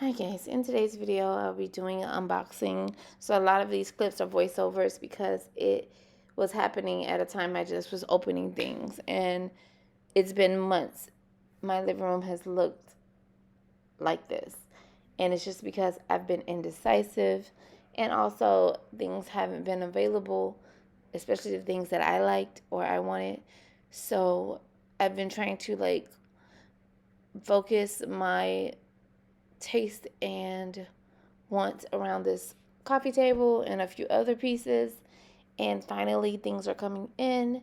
Hi guys, in today's video I'll be doing an unboxing. So a lot of these clips are voiceovers because it was happening at a time I just was opening things, and it's been months. My living room has looked like this, and it's just because I've been indecisive, and also things haven't been available, especially the things that I liked or I wanted. So I've been trying to focus my taste and want around this coffee table and a few other pieces, and finally things are coming in,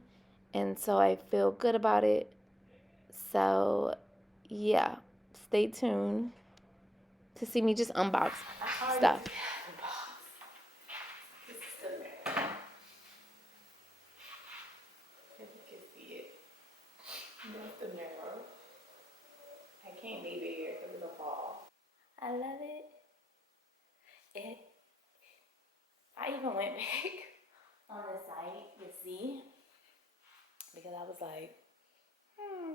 and so I feel good about it. So yeah, stay tuned to see me just unbox stuff. This is the mirror. If you can see it, that's the mirror. I can't leave it here because it'll fall. I love it. I even went back on the site to see, because I was like,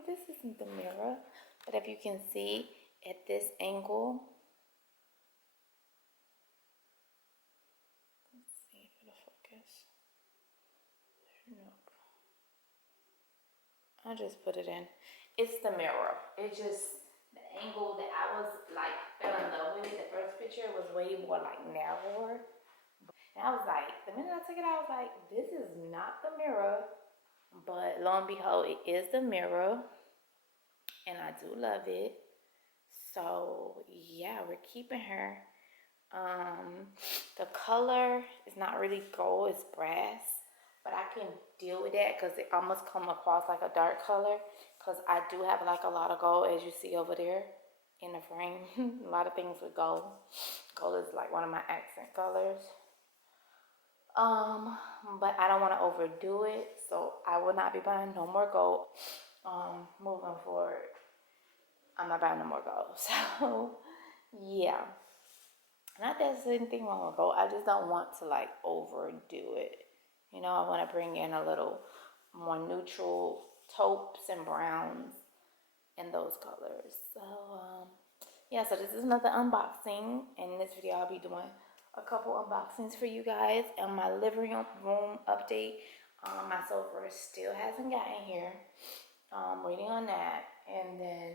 this isn't the mirror. But if you can see at this angle, let's see if it'll focus. Nope. I'll just put it in. It's the mirror. It just, the angle that I was like, fell in love with it. The first picture was way more like narrower. And I was like, the minute I took it out, I was like, this is not the mirror. But lo and behold, it is the mirror. And I do love it. So yeah, we're keeping her. The color is not really gold, it's brass, but I can deal with that because it almost come across like a dark color, because I do have like a lot of gold, as you see over there in the frame. A lot of things with gold. Gold is like one of my accent colors. But I don't want to overdo it, so I will not be buying no more gold. Moving forward, I'm not buying no more gold. So yeah, not that there's anything wrong with gold. I just don't want to like overdo it. You know, I want to bring in a little more neutral taupes and browns and those colors. So yeah, so this is another unboxing. In this video I'll be doing a couple unboxings for you guys. And my living room update, my sofa still hasn't gotten here. Waiting on that, and then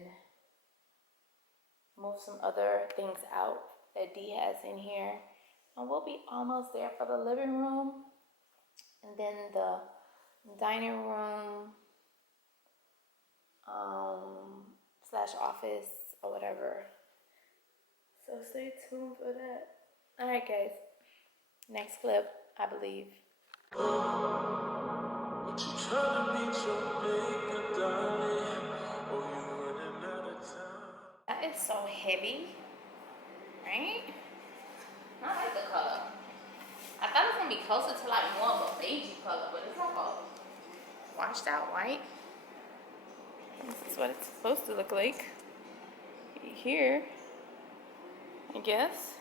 move some other things out that D has in here, and we'll be almost there for the living room, and then the dining room slash office or whatever. So stay tuned for that. All right guys, next clip, I believe. That is so heavy, right? I like the color. I thought it was gonna be closer to like more of a beigey color, but it's like a washed out white. This is what it's supposed to look like. Here, I guess.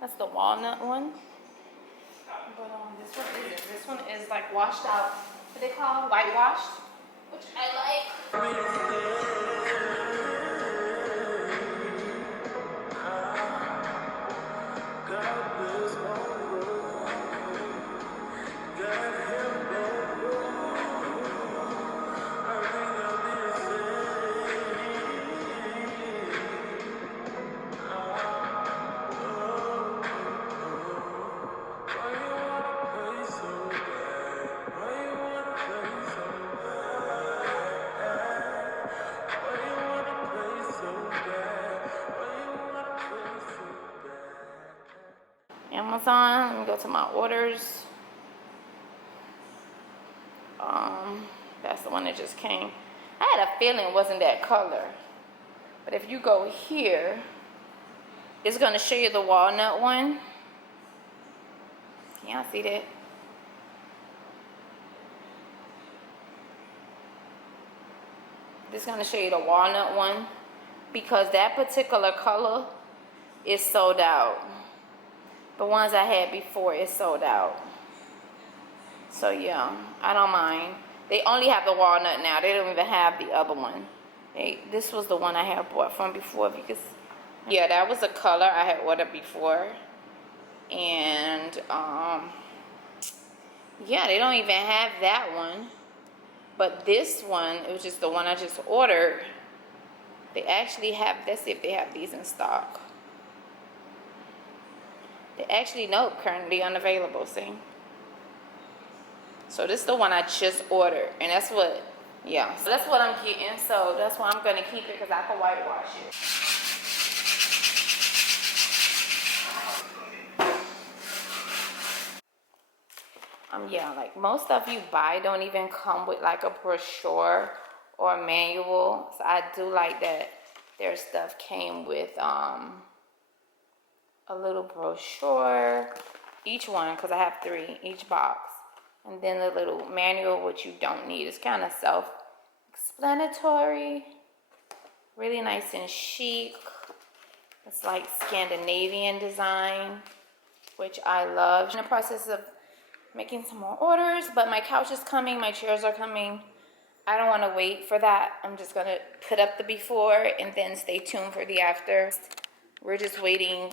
That's the walnut one. But this one isn't. This one is like washed out. What they call whitewashed, which I like. Amazon, let me go to my orders. That's the one that just came. I had a feeling it wasn't that color. But if you go here, it's gonna show you the walnut one. Can y'all see that? This is gonna show you the walnut one, because that particular color is sold out. The ones I had before is sold out. So yeah, I don't mind. They only have the walnut now. They don't even have the other one. This was the one I had bought from before, because Yeah, that was a color I had ordered before. And yeah, they don't even have that one. But this one, it was just the one I just ordered. They actually have, let's see if they have these in stock. They actually, nope, currently unavailable, see? So this is the one I just ordered. And that's what, yeah. So that's what I'm getting. So that's why I'm going to keep it, because I can whitewash it. Yeah, like most stuff you buy don't even come with like a brochure or a manual. So I do like that their stuff came with a little brochure, each one, because I have 3 each box, and then the little manual, which you don't need. It's kind of self-explanatory, really nice and chic. It's like Scandinavian design, which I love. I'm in the process of making some more orders, but my couch is coming, my chairs are coming. I don't want to wait for that. I'm just going to put up the before and then stay tuned for the after. We're just waiting.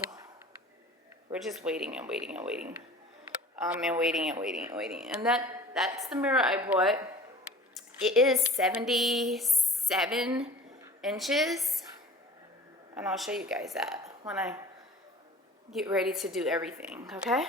We're just waiting and waiting and waiting. And waiting and waiting and waiting. And that's the mirror I bought. It is 77 inches. And I'll show you guys that when I get ready to do everything, okay?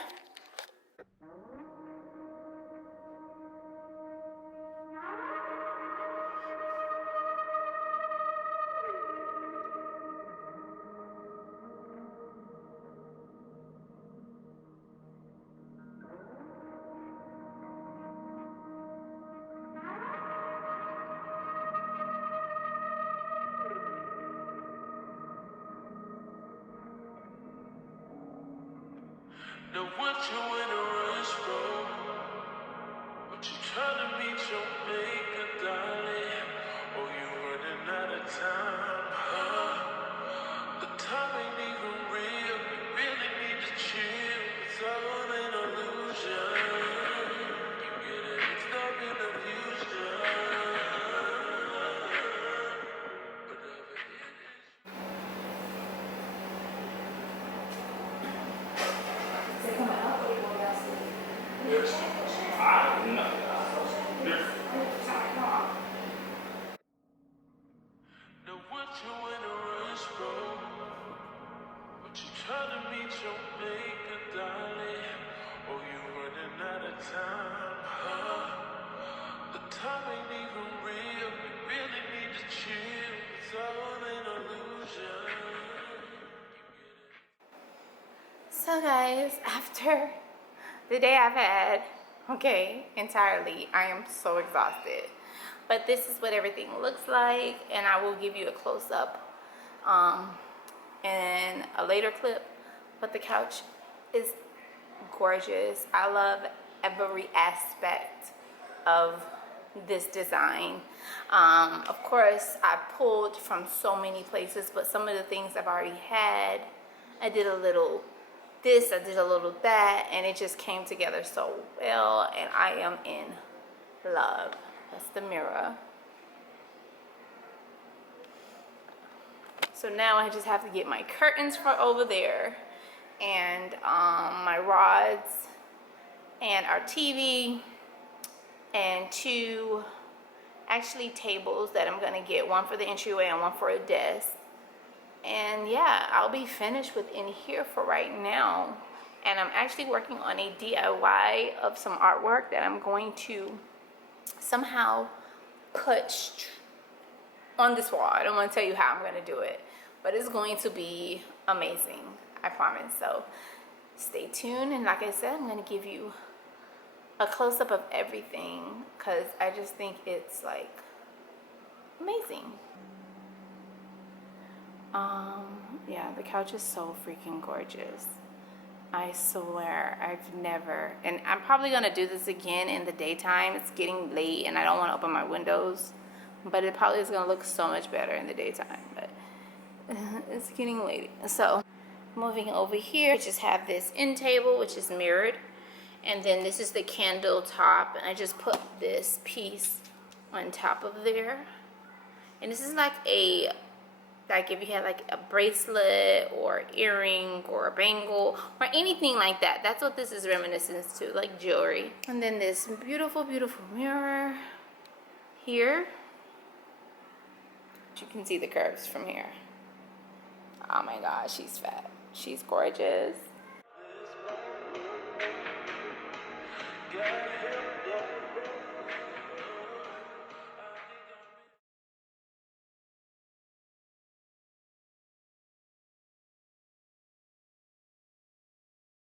Now what you in a rush for? What you trying to meet your maker, darling? Oh, you running out of time, huh? The time ain't even real. You really need to chill. It's all an illusion. You get it mixed up in the future. Whatever it is. Now what you in a rush for? What you trying to meet your maker, darling? Oh, you running out of time, huh? The time ain't even real. You really need to chill. It's all an illusion. So guys, after the day I've had, okay, entirely, I am so exhausted. But this is what everything looks like, and I will give you a close-up in a later clip. But the couch is gorgeous. I love every aspect of this design. Of course, I pulled from so many places, but some of the things I've already had. I did a little this, I did a little that, and it just came together so well, and I am in love. That's the mirror. So now I just have to get my curtains for over there, and my rods, and our TV, and 2 actually tables that I'm gonna get, one for the entryway and one for a desk. And yeah, I'll be finished with in here for right now. And I'm actually working on a DIY of some artwork that I'm going to somehow put on this wall. I don't want to tell you how I'm going to do it, but it's going to be amazing, I promise. So stay tuned, and like I said, I'm going to give you a close-up of everything, because I just think it's like amazing. Yeah, the couch is so freaking gorgeous. I swear, I've never, and I'm probably gonna do this again in the daytime. It's getting late and I don't want to open my windows, but it probably is gonna look so much better in the daytime, but it's getting late. So moving over here, I just have this end table, which is mirrored, and then this is the candle top, and I just put this piece on top of there. And this is like a Like if you had like a bracelet or earring or a bangle or anything like that. That's what this is reminiscent to, like jewelry. And then this beautiful, beautiful mirror here. You can see the curves from here. Oh my gosh, she's fat. She's gorgeous. God help